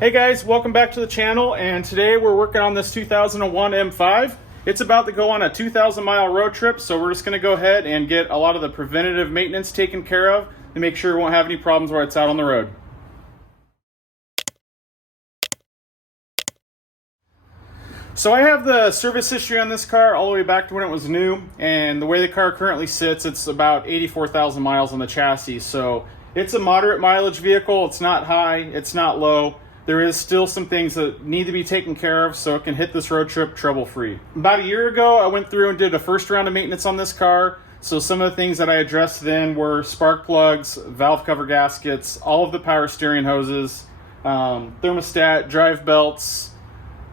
Hey guys, welcome back to the channel, and today we're working on this 2001 M5. It's about to go on a 2,000-mile road trip, so we're just going to go ahead and get a lot of the preventative maintenance taken care of to make sure we won't have any problems while it's out on the road. So I have the service history on this car all the way back to when it was new, and the way the car currently sits, it's about 84,000 miles on the chassis. So it's a moderate mileage vehicle. It's not high, it's not low. There is still some things that need to be taken care of so it can hit this road trip trouble-free. About a year ago, I went through and did a first round of maintenance on this car. So some of the things that I addressed then were spark plugs, valve cover gaskets, all of the power steering hoses, thermostat, drive belts,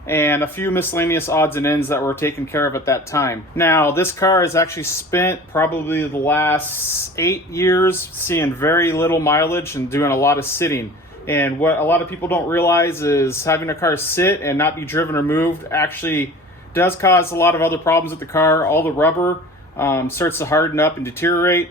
and a few miscellaneous odds and ends that were taken care of at that time. Now, this car has actually spent probably the last 8 years seeing very little mileage and doing a lot of sitting. And what a lot of people don't realize is having a car sit and not be driven or moved actually does cause a lot of other problems with the car. All the rubber starts to harden up and deteriorate.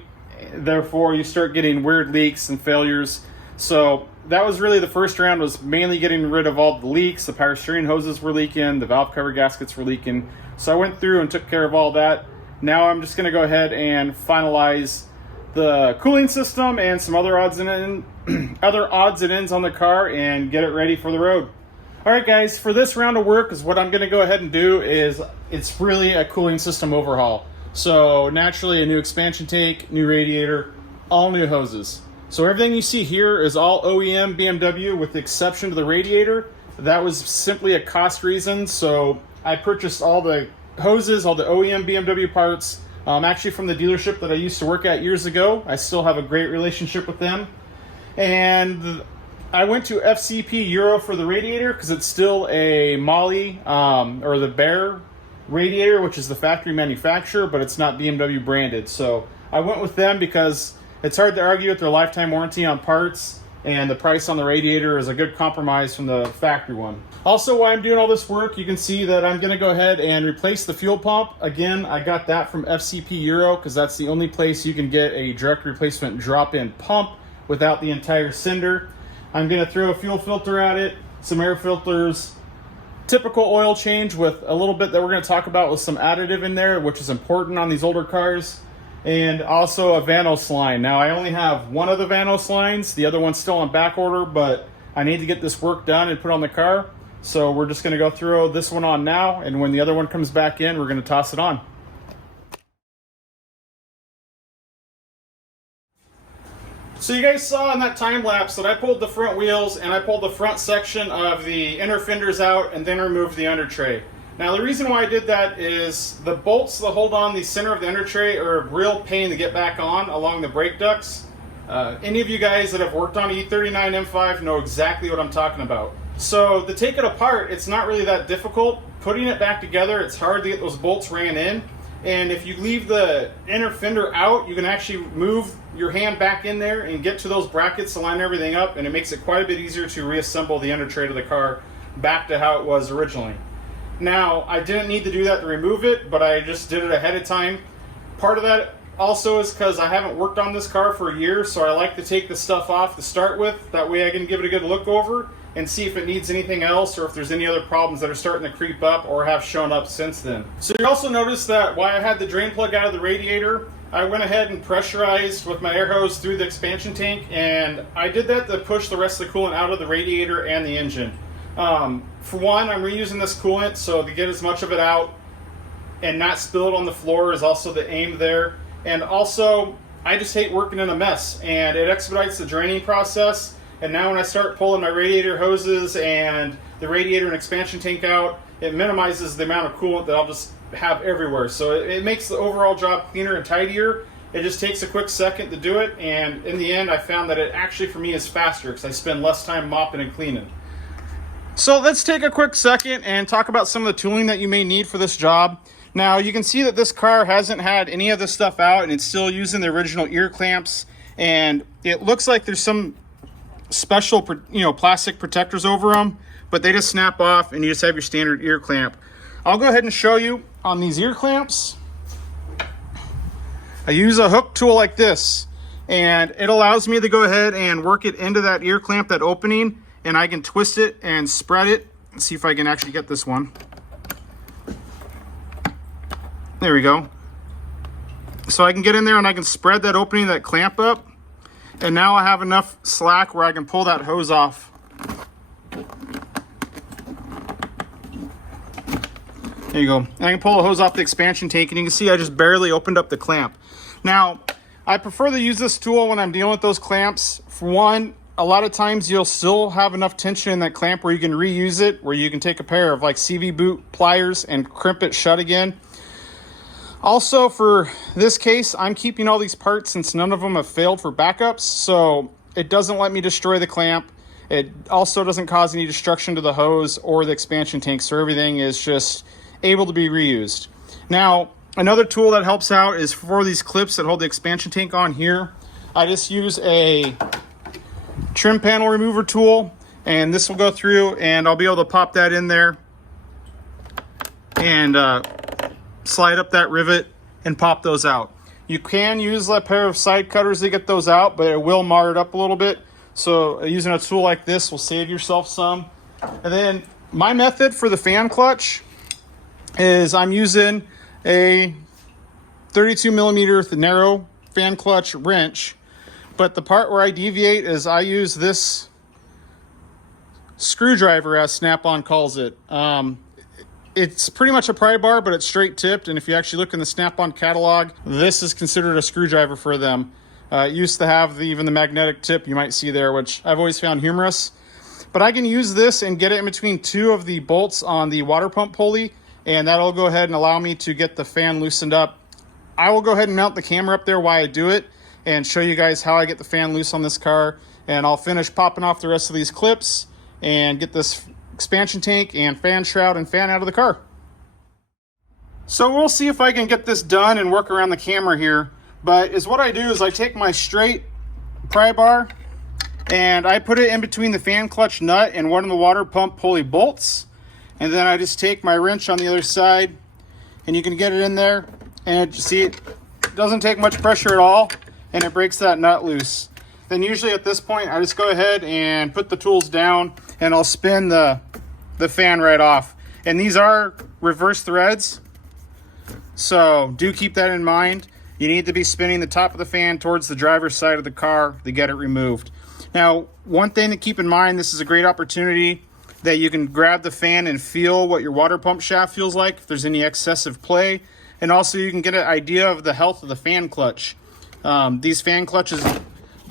Therefore, you start getting weird leaks and failures. So that was really the first round, was mainly getting rid of all the leaks. The power steering hoses were leaking, the valve cover gaskets were leaking. So I went through and took care of all that. Now I'm just going to go ahead and finalize the cooling system and some other odds and ends on the car and get it ready for the road. All right, guys, for this round of work, is what I'm going to go ahead and do is it's really a cooling system overhaul. So naturally, a new expansion tank, new radiator, all new hoses. So everything you see here is all OEM BMW with the exception of the radiator. That was simply a cost reason. So I purchased all the hoses, all the OEM BMW parts, actually from the dealership that I used to work at years ago. I still have a great relationship with them. And I went to FCP Euro for the radiator because it's still a Molly or the Bear radiator, which is the factory manufacturer, but it's not BMW branded. So I went with them because it's hard to argue with their lifetime warranty on parts, and the price on the radiator is a good compromise from the factory one. Also, while I'm doing all this work, you can see that I'm going to go ahead and replace the fuel pump. Again, I got that from FCP Euro because that's the only place you can get a direct replacement drop-in pump without the entire cylinder. I'm going to throw a fuel filter at it, some air filters, typical oil change with a little bit that we're going to talk about with some additive in there, which is important on these older cars, and also a Vanos line. Now, I only have one of the Vanos lines. The other one's still on back order, but I need to get this work done and put on the car. So we're just going to go throw this one on now, and when the other one comes back in, we're going to toss it on. So you guys saw in that time lapse that I pulled the front wheels and I pulled the front section of the inner fenders out and then removed the under tray. Now the reason why I did that is the bolts that hold on the center of the under tray are a real pain to get back on along the brake ducts. Any of you guys that have worked on E39 M5 know exactly what I'm talking about. So to take it apart, it's not really that difficult. Putting it back together, it's hard to get those bolts ran in. And if you leave the inner fender out, you can actually move your hand back in there and get to those brackets to line everything up, and it makes it quite a bit easier to reassemble the under tray of the car back to how it was originally. Now, I didn't need to do that to remove it, but I just did it ahead of time. Part of that also is because I haven't worked on this car for a year, so I like to take the stuff off to start with. That way I can give it a good look over and see if it needs anything else or if there's any other problems that are starting to creep up or have shown up since then. So you also notice that while I had the drain plug out of the radiator, I went ahead and pressurized with my air hose through the expansion tank, and I did that to push the rest of the coolant out of the radiator and the engine. For one, I'm reusing this coolant, so to get as much of it out and not spill it on the floor is also the aim there. And also, I just hate working in a mess, and it expedites the draining process. And now when I start pulling my radiator hoses and the radiator and expansion tank out, it minimizes the amount of coolant that I'll just have everywhere. So it makes the overall job cleaner and tidier. It just takes a quick second to do it, and in the end I found that it actually for me is faster because I spend less time mopping and cleaning. So let's take a quick second and talk about some of the tooling that you may need for this job. Now you can see that this car hasn't had any of this stuff out, and it's still using the original ear clamps, and it looks like there's some special plastic protectors over them, but they just snap off and you just have your standard ear clamp. I'll go ahead and show you on these ear clamps. I use a hook tool like this, and it allows me to go ahead and work it into that ear clamp, that opening, and I can twist it and spread it. Let's see if I can actually get this one. There we go. So I can get in there and I can spread that opening, that clamp up, and now I have enough slack where I can pull that hose off. There you go. And I can pull the hose off the expansion tank, and you can see I just barely opened up the clamp. Now, I prefer to use this tool when I'm dealing with those clamps. For one, a lot of times you'll still have enough tension in that clamp where you can reuse it, where you can take a pair of like CV boot pliers and crimp it shut again. Also, for this case, I'm keeping all these parts since none of them have failed for backups, so it doesn't let me destroy the clamp. It also doesn't cause any destruction to the hose or the expansion tank, so everything is just able to be reused. Now, another tool that helps out is for these clips that hold the expansion tank on here. I just use a trim panel remover tool, and this will go through and I'll be able to pop that in there and slide up that rivet and pop those out. You can use a pair of side cutters to get those out, but it will mar it up a little bit. So using a tool like this will save yourself some. And then my method for the fan clutch is I'm using a 32 millimeter narrow fan clutch wrench, but the part where I deviate is I use this screwdriver, as Snap-on calls it. It's pretty much a pry bar, but it's straight tipped, and if you actually look in the Snap-on catalog, this is considered a screwdriver for them. It used to have even the magnetic tip you might see there, which I've always found humorous. But I can use this and get it in between two of the bolts on the water pump pulley, and that'll go ahead and allow me to get the fan loosened up. I will go ahead and mount the camera up there while I do it and show you guys how I get the fan loose on this car, and I'll finish popping off the rest of these clips and get this expansion tank and fan shroud and fan out of the car. So we'll see if I can get this done and work around the camera here. But what I do is I take my straight pry bar and I put it in between the fan clutch nut and one of the water pump pulley bolts, and then I just take my wrench on the other side and you can get it in there, and see, it doesn't take much pressure at all and it breaks that nut loose. Then usually at this point I just go ahead and put the tools down and I'll spin the fan right off. And these are reverse threads, so do keep that in mind. You need to be spinning the top of the fan towards the driver's side of the car to get it removed. Now, one thing to keep in mind, this is a great opportunity that you can grab the fan and feel what your water pump shaft feels like, if there's any excessive play. And also you can get an idea of the health of the fan clutch. These fan clutches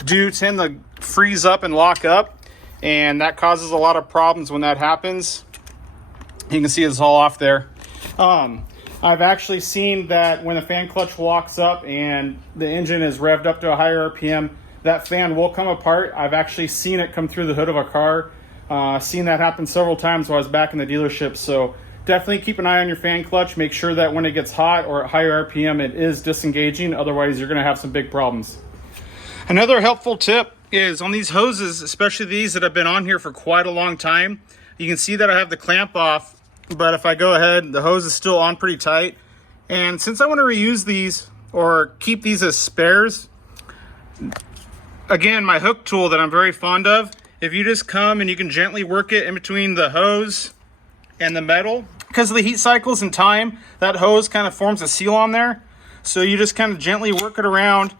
do tend to freeze up and lock up, and that causes a lot of problems when that happens. You can see it's all off there. I've actually seen that when the fan clutch locks up and the engine is revved up to a higher RPM, that fan will come apart. I've actually seen it come through the hood of a car. Seen that happen several times while I was back in the dealership. So definitely keep an eye on your fan clutch. Make sure that when it gets hot or at higher RPM, it is disengaging. Otherwise, you're going to have some big problems. Another helpful tip is on these hoses, especially these that have been on here for quite a long time. You can see that I have the clamp off, but if I go ahead, the hose is still on pretty tight. And since I want to reuse these or keep these as spares, again, my hook tool that I'm very fond of, if you just come and you can gently work it in between the hose and the metal, because of the heat cycles and time, that hose kind of forms a seal on there. So you just kind of gently work it around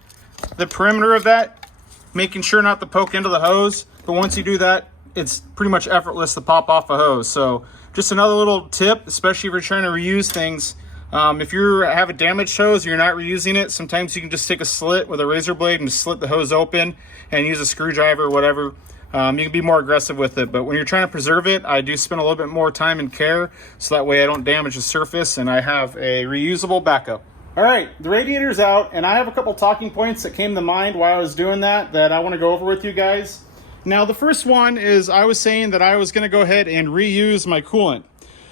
the perimeter of that, making sure not to poke into the hose. But once you do that, it's pretty much effortless to pop off a hose. So just another little tip, especially if you're trying to reuse things. If you have a damaged hose, you're not reusing it, sometimes you can just take a slit with a razor blade and slit the hose open and use a screwdriver or whatever. You can be more aggressive with it, but when you're trying to preserve it, I do spend a little bit more time and care, so that way I don't damage the surface and I have a reusable backup. All right, the radiator's out, and I have a couple talking points that came to mind while I was doing that I want to go over with you guys. Now, the first one is I was saying that I was going to go ahead and reuse my coolant.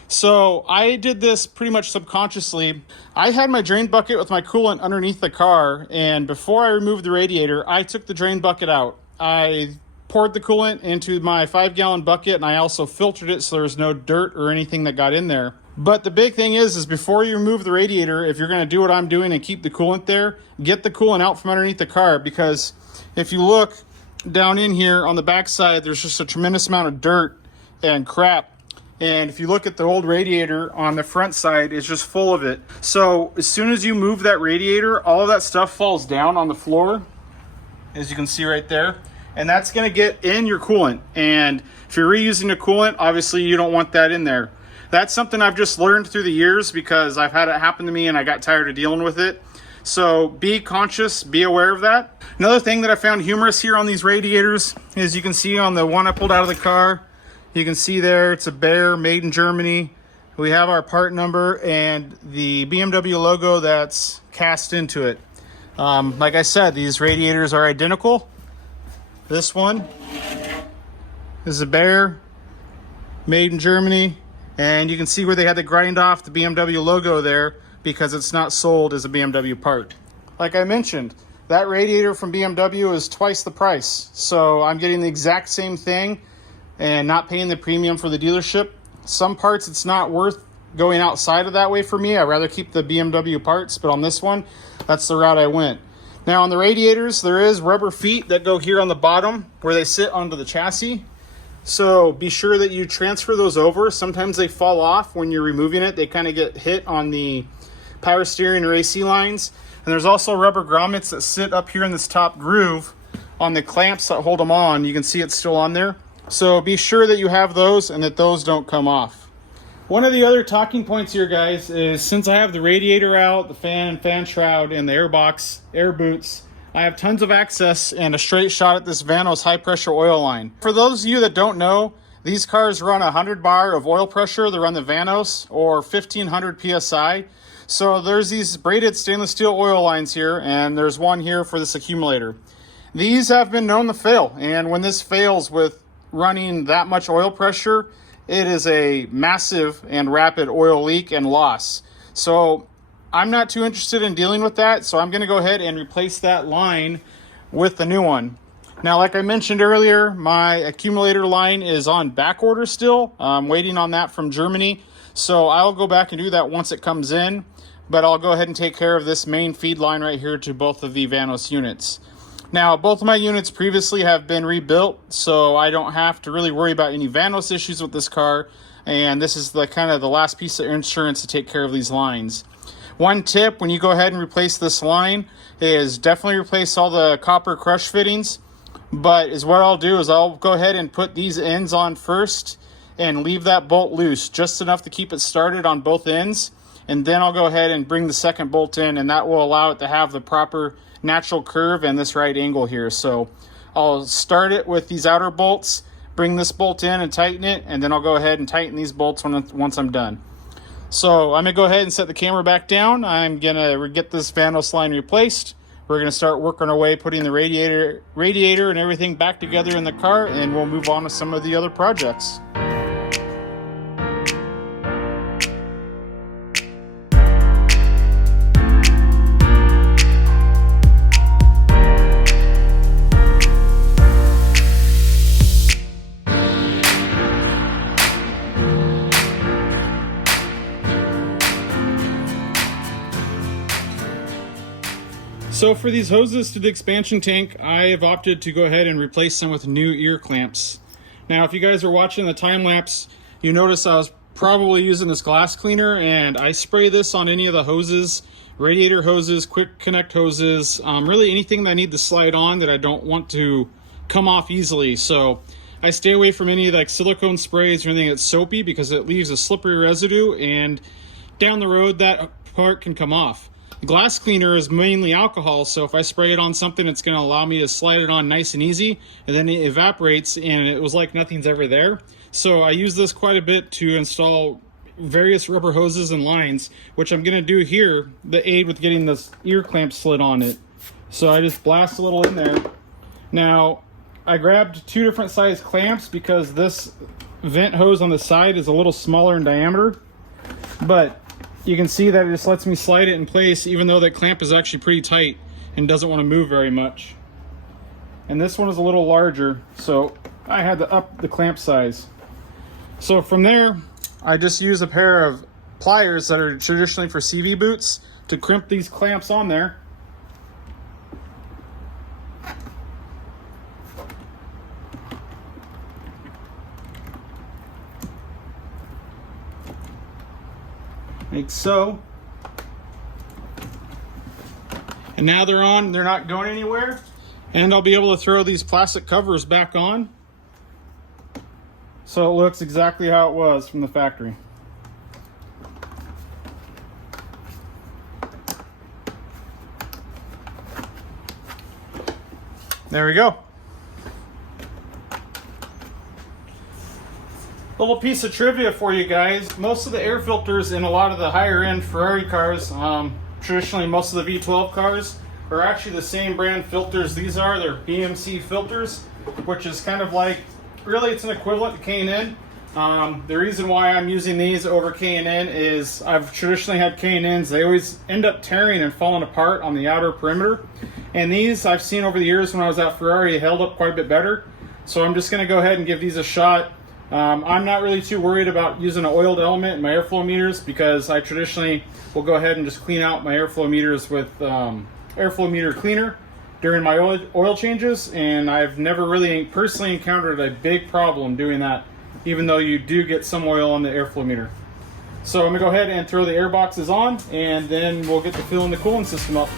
So I did this pretty much subconsciously. I had my drain bucket with my coolant underneath the car, and before I removed the radiator, I took the drain bucket out. I poured the coolant into my 5-gallon bucket, and I also filtered it so there was no dirt or anything that got in there. But the big thing is before you remove the radiator, if you're going to do what I'm doing and keep the coolant there, get the coolant out from underneath the car, because if you look, down in here on the backside, there's just a tremendous amount of dirt and crap. And if you look at the old radiator on the front side, it's just full of it. So as soon as you move that radiator, all of that stuff falls down on the floor, as you can see right there. And that's gonna get in your coolant. And if you're reusing the coolant, obviously you don't want that in there. That's something I've just learned through the years because I've had it happen to me and I got tired of dealing with it. So be conscious, be aware of that. Another thing that I found humorous here on these radiators is you can see on the one I pulled out of the car, you can see there it's a Bear, made in Germany. We have our part number and the BMW logo that's cast into it. Like I said, these radiators are identical. This one is a Bear, made in Germany, and you can see where they had to grind off the BMW logo there because it's not sold as a BMW part. Like I mentioned, that radiator from BMW is twice the price. So I'm getting the exact same thing and not paying the premium for the dealership. Some parts it's not worth going outside of that way for me. I'd rather keep the BMW parts, but on this one, that's the route I went. Now on the radiators, there is rubber feet that go here on the bottom where they sit onto the chassis. So be sure that you transfer those over. Sometimes they fall off when you're removing it. They kind of get hit on the power steering or AC lines. And there's also rubber grommets that sit up here in this top groove on the clamps that hold them on. You can see it's still on there. So be sure that you have those and that those don't come off. One of the other talking points here, guys, is since I have the radiator out, the fan shroud, and the air box, air boots, I have tons of access and a straight shot at this Vanos high pressure oil line. For those of you that don't know, these cars run 100 bar of oil pressure. They run the Vanos or 1500 PSI. So there's these braided stainless steel oil lines here, and there's one here for this accumulator. These have been known to fail, and when this fails with running that much oil pressure, it is a massive and rapid oil leak and loss. So I'm not too interested in dealing with that, so I'm going to go ahead and replace that line with the new one. Now, like I mentioned earlier, my accumulator line is on back order still. I'm waiting on that from Germany, so I'll go back and do that once it comes in, but I'll go ahead and take care of this main feed line right here to both of the Vanos units. Now, both of my units previously have been rebuilt, so I don't have to really worry about any Vanos issues with this car, and this is the kind of the last piece of insurance to take care of these lines. One tip when you go ahead and replace this line is definitely replace all the copper crush fittings, but what I'll do is I'll go ahead and put these ends on first and leave that bolt loose, just enough to keep it started on both ends, and then I'll go ahead and bring the second bolt in, and that will allow it to have the proper natural curve and this right angle here. So I'll start it with these outer bolts, bring this bolt in and tighten it, and then I'll go ahead and tighten these bolts once I'm done. So I'm gonna go ahead and set the camera back down. I'm gonna get this Vanos line replaced. We're gonna start working our way, putting the radiator and everything back together in the car, and we'll move on to some of the other projects. So for these hoses to the expansion tank, I have opted to go ahead and replace them with new ear clamps. Now, if you guys are watching the time lapse, you notice I was probably using this glass cleaner, and I spray this on any of the hoses, radiator hoses, quick connect hoses, really anything that I need to slide on that I don't want to come off easily. So I stay away from any like silicone sprays or anything that's soapy because it leaves a slippery residue, and down the road that part can come off. Glass cleaner is mainly alcohol, so if I spray it on something, it's going to allow me to slide it on nice and easy, and then it evaporates and it was like nothing's ever there. So I use this quite a bit to install various rubber hoses and lines, which I'm going to do here to aid with getting this ear clamp slid on it. So I just blast a little in there. Now, I grabbed 2 different size clamps because this vent hose on the side is a little smaller in diameter, but you can see that it just lets me slide it in place even though that clamp is actually pretty tight and doesn't want to move very much. And this one is a little larger, so I had to up the clamp size. So from there, I just use a pair of pliers that are traditionally for CV boots to crimp these clamps on there. like so. And now they're on, they're not going anywhere. And I'll be able to throw these plastic covers back on, so it looks exactly how it was from the factory. There we go. Little piece of trivia for you guys. Most of the air filters in a lot of the higher end Ferrari cars, traditionally most of the V12 cars, are actually the same brand filters these are. They're BMC filters, which is kind of like, really it's an equivalent to K&N. The reason why I'm using these over K&N is I've traditionally had K&Ns. They always end up tearing and falling apart on the outer perimeter. And these I've seen over the years when I was at Ferrari, held up quite a bit better. So I'm just going to go ahead and give these a shot. I'm not really too worried about using an oiled element in my airflow meters, because I traditionally will go ahead and just clean out my airflow meters with airflow meter cleaner during my oil changes, and I've never really personally encountered a big problem doing that, even though you do get some oil on the airflow meter. So I'm going to go ahead and throw the air boxes on, and then we'll get to filling the cooling system up.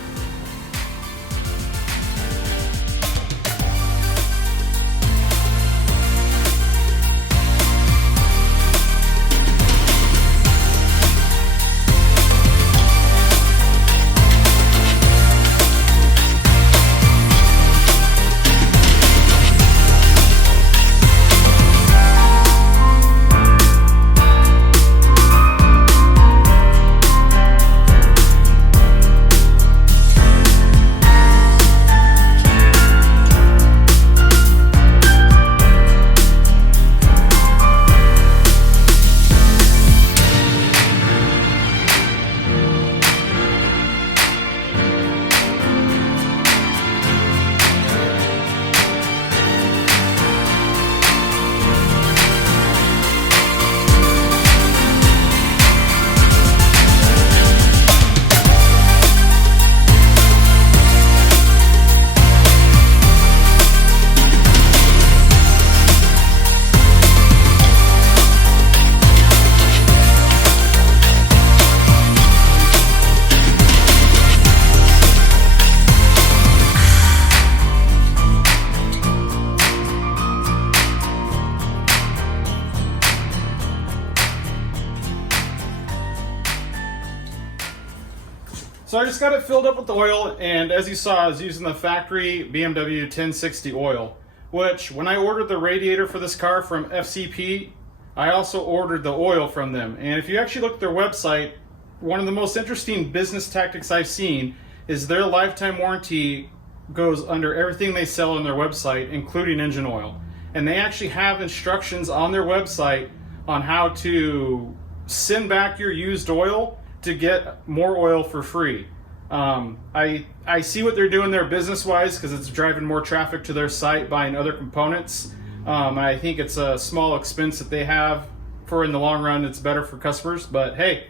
So I just got it filled up with oil, and as you saw, I was using the factory BMW 1060 oil, which when I ordered the radiator for this car from FCP, I also ordered the oil from them. And if you actually look at their website, one of the most interesting business tactics I've seen is their lifetime warranty goes under everything they sell on their website, including engine oil. And they actually have instructions on their website on how to send back your used oil to get more oil for free. I see what they're doing there business-wise, because it's driving more traffic to their site, buying other components. And I think it's a small expense that they have for, in the long run, it's better for customers. But hey,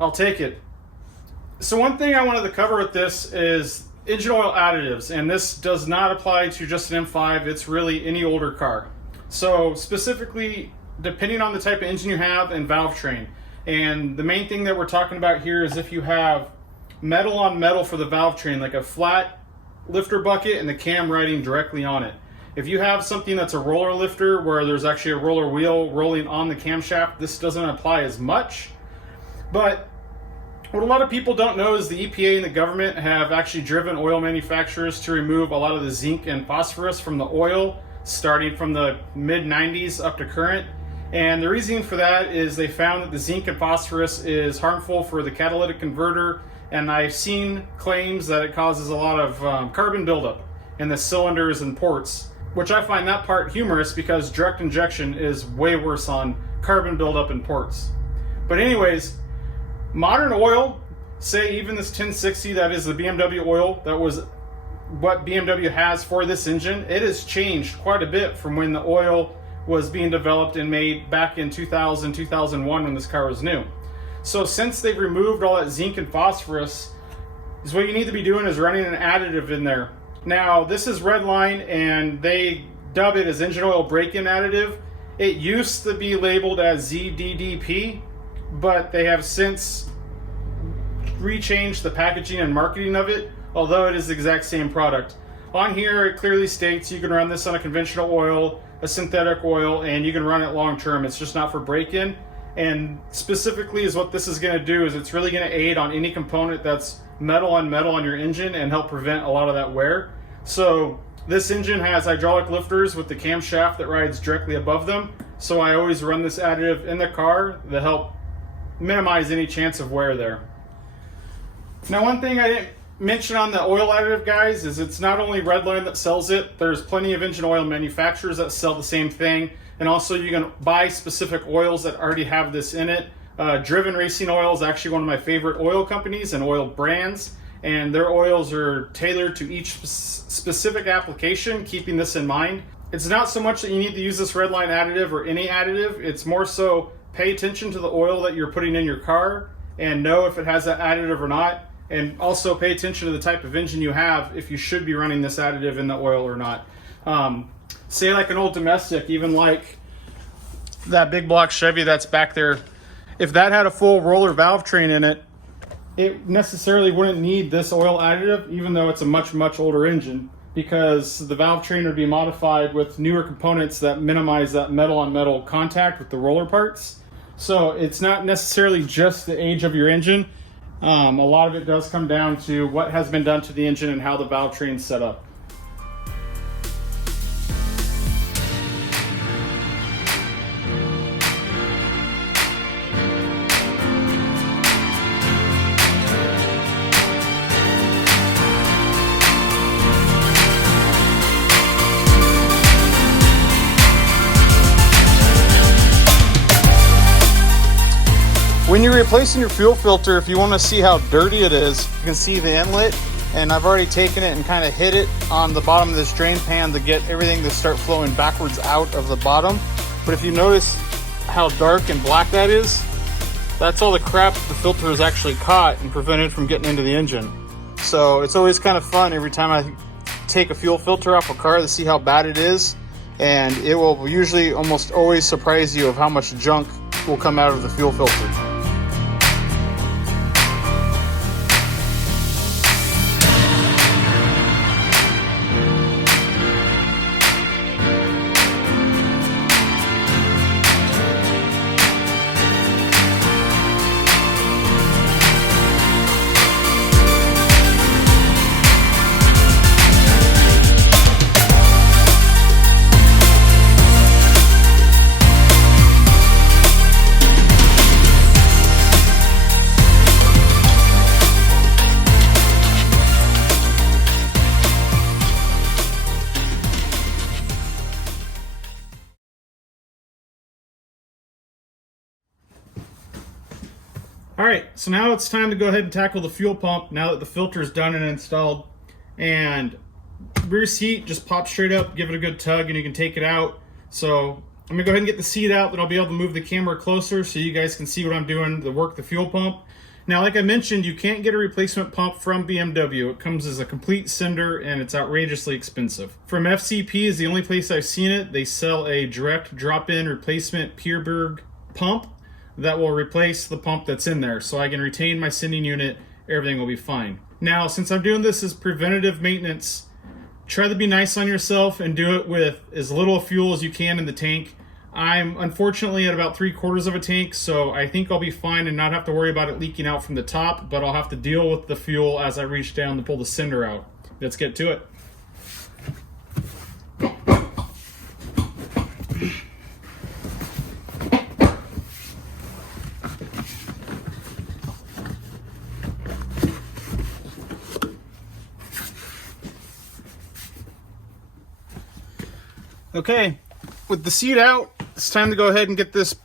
I'll take it. So one thing I wanted to cover with this is engine oil additives, and this does not apply to just an M5, it's really any older car. So specifically, depending on the type of engine you have and valve train. And the main thing that we're talking about here is if you have metal on metal for the valve train, like a flat lifter bucket and the cam riding directly on it. If you have something that's a roller lifter where there's actually a roller wheel rolling on the camshaft, this doesn't apply as much. But what a lot of people don't know is the EPA and the government have actually driven oil manufacturers to remove a lot of the zinc and phosphorus from the oil, starting from the mid-90s up to current. And the reason for that is they found that the zinc and phosphorus is harmful for the catalytic converter, and I've seen claims that it causes a lot of carbon buildup in the cylinders and ports, which I find that part humorous because direct injection is way worse on carbon buildup in ports. But anyways, modern oil, say even this 1060, that is the BMW oil, that was what BMW has for this engine, it has changed quite a bit from when the oil was being developed and made back in 2000, 2001 when this car was new. So since they've removed all that zinc and phosphorus, is what you need to be doing is running an additive in there. Now this is Redline and they dub it as engine oil break-in additive. It used to be labeled as ZDDP, but they have since rechanged the packaging and marketing of it, although it is the exact same product. On here, it clearly states you can run this on a conventional oil, a synthetic oil, and you can run it long term. It's just not for break-in. And specifically is what this is going to do is it's really going to aid on any component that's metal on your engine and help prevent a lot of that wear. So this engine has hydraulic lifters with the camshaft that rides directly above them. So I always run this additive in the car to help minimize any chance of wear there. Now, one thing I didn't mention on the oil additive, guys, is it's not only Redline that sells it. There's plenty of engine oil manufacturers that sell the same thing. And also you can buy specific oils that already have this in it. Driven Racing Oil is actually one of my favorite oil companies and oil brands. And their oils are tailored to each specific application, keeping this in mind. It's not so much that you need to use this Redline additive or any additive. It's more so pay attention to the oil that you're putting in your car and know if it has that additive or not. And also pay attention to the type of engine you have if you should be running this additive in the oil or not. Say like an old domestic, even like that big block Chevy that's back there, if that had a full roller valve train in it, it necessarily wouldn't need this oil additive, even though it's a much, much older engine, because the valve train would be modified with newer components that minimize that metal on metal contact with the roller parts. So it's not necessarily just the age of your engine. A lot of it does come down to what has been done to the engine and how the valve train's set up. When you're replacing your fuel filter, if you want to see how dirty it is, you can see the inlet, and I've already taken it and kind of hit it on the bottom of this drain pan to get everything to start flowing backwards out of the bottom. But if you notice how dark and black that is, that's all the crap the filter has actually caught and prevented from getting into the engine. So it's always kind of fun every time I take a fuel filter off a car to see how bad it is, and it will usually almost always surprise you of how much junk will come out of the fuel filter. Alright, so now it's time to go ahead and tackle the fuel pump now that the filter is done and installed. And rear seat, just pop straight up, give it a good tug, and you can take it out. So I'm going to go ahead and get the seat out, then I'll be able to move the camera closer so you guys can see what I'm doing to work the fuel pump. Now, like I mentioned, you can't get a replacement pump from BMW. It comes as a complete cinder, and it's outrageously expensive. From FCP is the only place I've seen it. They sell a direct drop-in replacement Pierberg pump that will replace the pump that's in there, so I can retain my sending unit, everything will be fine. Now, since I'm doing this as preventative maintenance, try to be nice on yourself and do it with as little fuel as you can in the tank. I'm unfortunately at about 3/4 of a tank, so I think I'll be fine and not have to worry about it leaking out from the top, but I'll have to deal with the fuel as I reach down to pull the cinder out. Let's get to it. Okay, with the seat out, it's time to go ahead and get this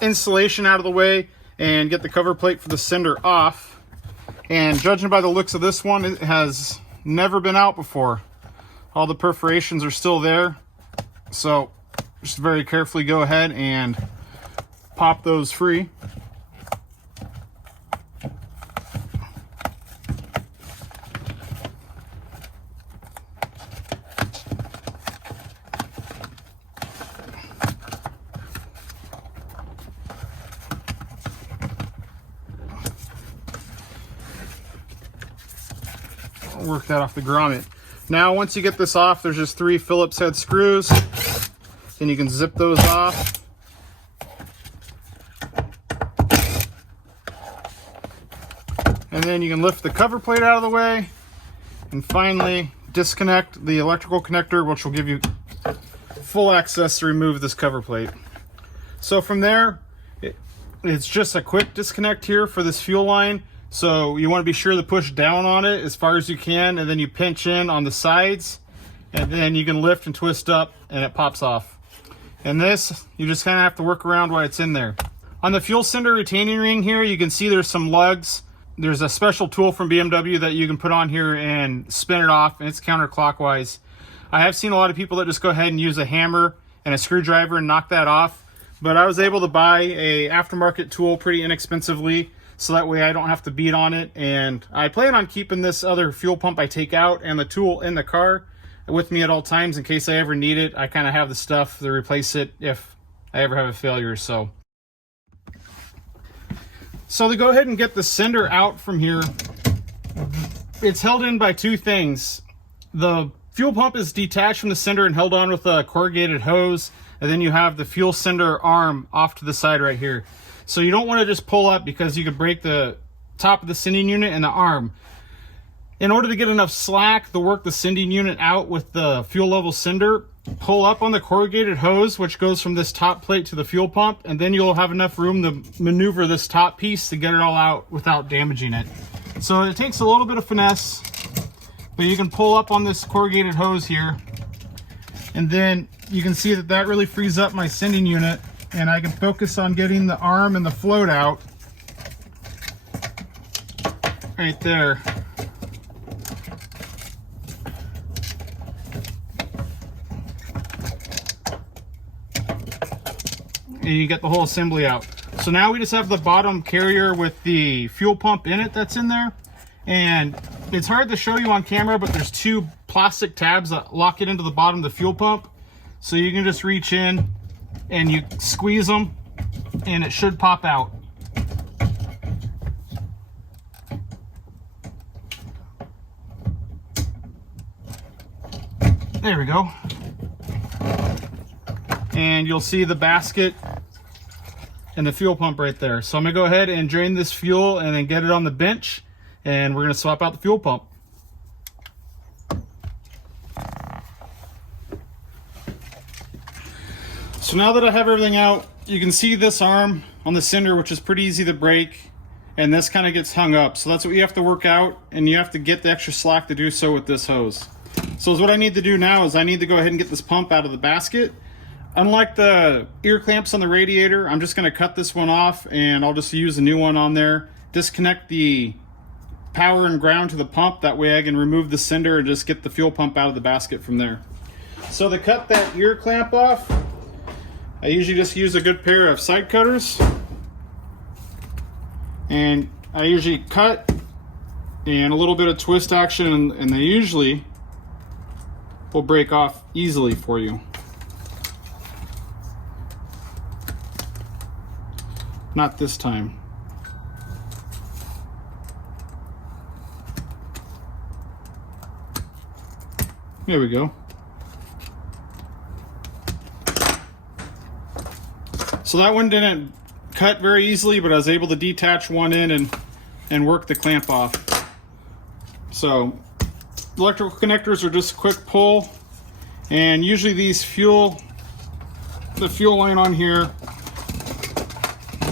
insulation out of the way and get the cover plate for the cinder off. And judging by the looks of this one, it has never been out before. All the perforations are still there. So just very carefully go ahead and pop those free. work that off the grommet. Now once you get this off, there's just 3 Phillips head screws. Then you can zip those off. And then you can lift the cover plate out of the way. And finally disconnect the electrical connector, which will give you full access to remove this cover plate. So from there, it's just a quick disconnect here for this fuel line. So you want to be sure to push down on it as far as you can, and then you pinch in on the sides, and then you can lift and twist up and it pops off. And this, you just kind of have to work around while it's in there. On the fuel cylinder retaining ring here, you can see there's some lugs. There's a special tool from BMW that you can put on here and spin it off, and it's counterclockwise. I have seen a lot of people that just go ahead and use a hammer and a screwdriver and knock that off, but I was able to buy a aftermarket tool pretty inexpensively, so that way I don't have to beat on it. And I plan on keeping this other fuel pump I take out and the tool in the car with me at all times in case I ever need it. I kind of have the stuff to replace it if I ever have a failure. So to go ahead and get the sender out from here, it's held in by 2 things. The fuel pump is detached from the sender and held on with a corrugated hose, and then you have the fuel sender arm off to the side right here. So you don't want to just pull up, because you could break the top of the sending unit and the arm. In order to get enough slack to work the sending unit out with the fuel level sender, pull up on the corrugated hose, which goes from this top plate to the fuel pump, and then you'll have enough room to maneuver this top piece to get it all out without damaging it. So it takes a little bit of finesse, but you can pull up on this corrugated hose here, and then you can see that that really frees up my sending unit, and I can focus on getting the arm and the float out right there. And you get the whole assembly out. So now we just have the bottom carrier with the fuel pump in it that's in there. And it's hard to show you on camera, but there's 2 plastic tabs that lock it into the bottom of the fuel pump. So you can just reach in and you squeeze them and it should pop out. There we go. And you'll see the basket and the fuel pump right there. So I'm gonna go ahead and drain this fuel and then get it on the bench, and we're gonna swap out the fuel pump. So now that I have everything out, you can see this arm on the sender, which is pretty easy to break, and this kind of gets hung up. So that's what you have to work out, and you have to get the extra slack to do so with this hose. So what I need to do now is I need to go ahead and get this pump out of the basket. Unlike the ear clamps on the radiator, I'm just going to cut this one off, and I'll just use a new one on there. Disconnect the power and ground to the pump. That way I can remove the sender and just get the fuel pump out of the basket from there. So to cut that ear clamp off, I usually just use a good pair of side cutters. And I usually cut and a little bit of twist action, and they usually will break off easily for you. Not this time. There we go. So that one didn't cut very easily, but I was able to detach one end and work the clamp off. So electrical connectors are just a quick pull, and usually these the fuel line on here,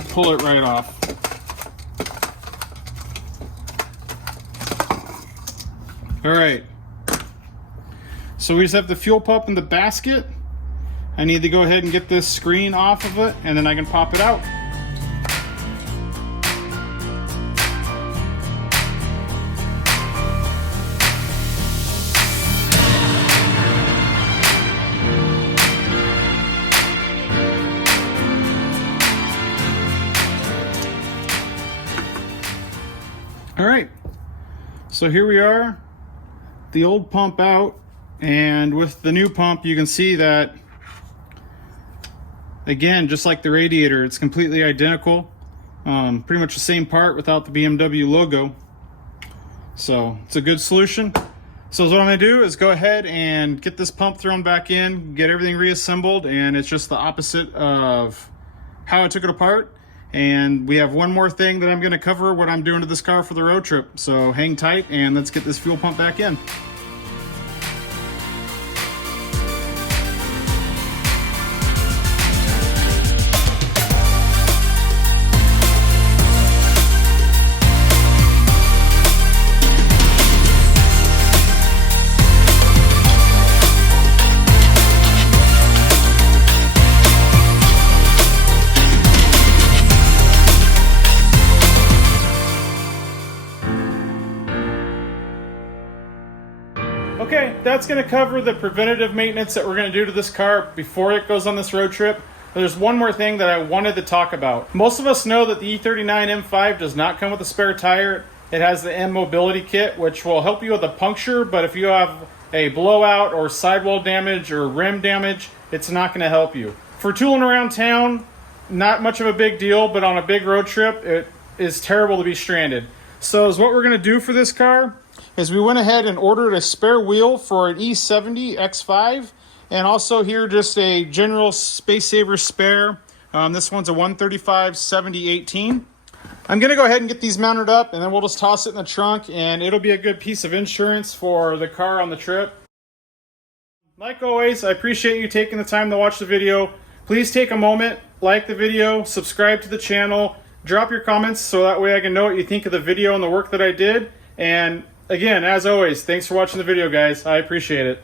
pull it right off. All right, so we just have the fuel pump in the basket. I need to go ahead and get this screen off of it, and then I can pop it out. All right, so here we are, the old pump out, and with the new pump you can see that, again, just like the radiator, it's completely identical. Pretty much the same part without the BMW logo. So it's a good solution. So what I'm gonna do is go ahead and get this pump thrown back in, get everything reassembled, and it's just the opposite of how I took it apart. And we have one more thing that I'm gonna cover what I'm doing to this car for the road trip. So hang tight and let's get this fuel pump back in. Okay, that's going to cover the preventative maintenance that we're going to do to this car before it goes on this road trip. There's one more thing that I wanted to talk about. Most of us know that the E39 M5 does not come with a spare tire. It has the M Mobility Kit, which will help you with a puncture, but if you have a blowout or sidewall damage or rim damage, it's not going to help you. For tooling around town, not much of a big deal, but on a big road trip, it is terrible to be stranded. So what we're going to do for this car is we went ahead and ordered a spare wheel for an E70 X5, and also here just a general space saver spare. This one's a 135/70/18. I'm going to go ahead and get these mounted up, and then we'll just toss it in the trunk, and it'll be a good piece of insurance for the car on the trip. Like always, I appreciate you taking the time to watch the video. Please take a moment, like the video, subscribe to the channel, drop your comments so that way I can know what you think of the video and the work that I did. And again, as always, thanks for watching the video, guys. I appreciate it.